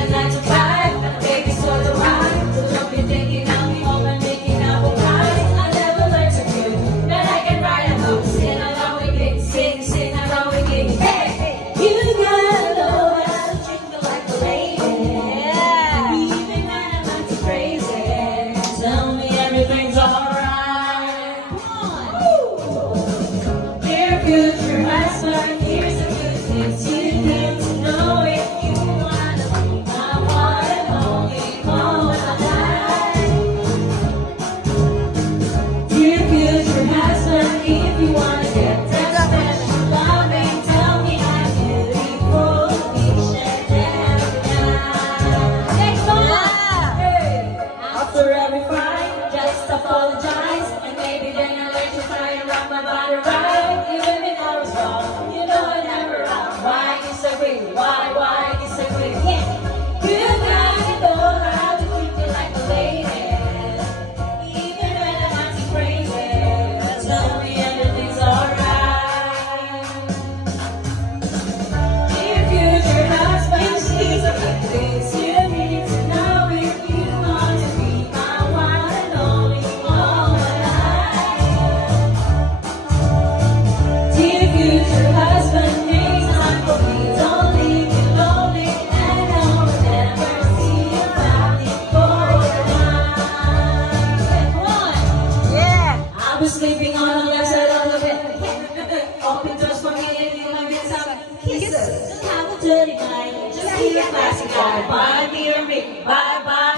a 9 to 5, baby, so do I. So don't be thinking I'll be home and making apple pies. I never learned to do that I can write a hook, sing along with it, sing along with it. Hey, you gotta know how to treat me like a lady. Yeah. Even when I'm not too crazy, tell me everything's alright. Come on. Dear future husband, here's the good things you need to know if you wanna be my one and only woman. Dear future husband, if you wanna get that special loving, tell me how beautiful each and every night. Next one! Hey. After every fight, just apologize, and maybe then I learn to try and rock my body right. Even if I was wrong, you know I never wrong. Why disagree? Why disagree? Yeah. You gotta know how to treat me like a lady. Even when I'm acting crazy, tell me everything's alright. Dear future husband, she's a good things you need to know if you want to be my one and only woman. Dear future husband, make time for me, don't leave me lonely, and I will never see you family for a while. Yeah. I was sleeping on the left side of the bed. Open doors for me and you might get some kisses. Have a dirty night, just be a classic guy. Bye, dear me, bye, bye.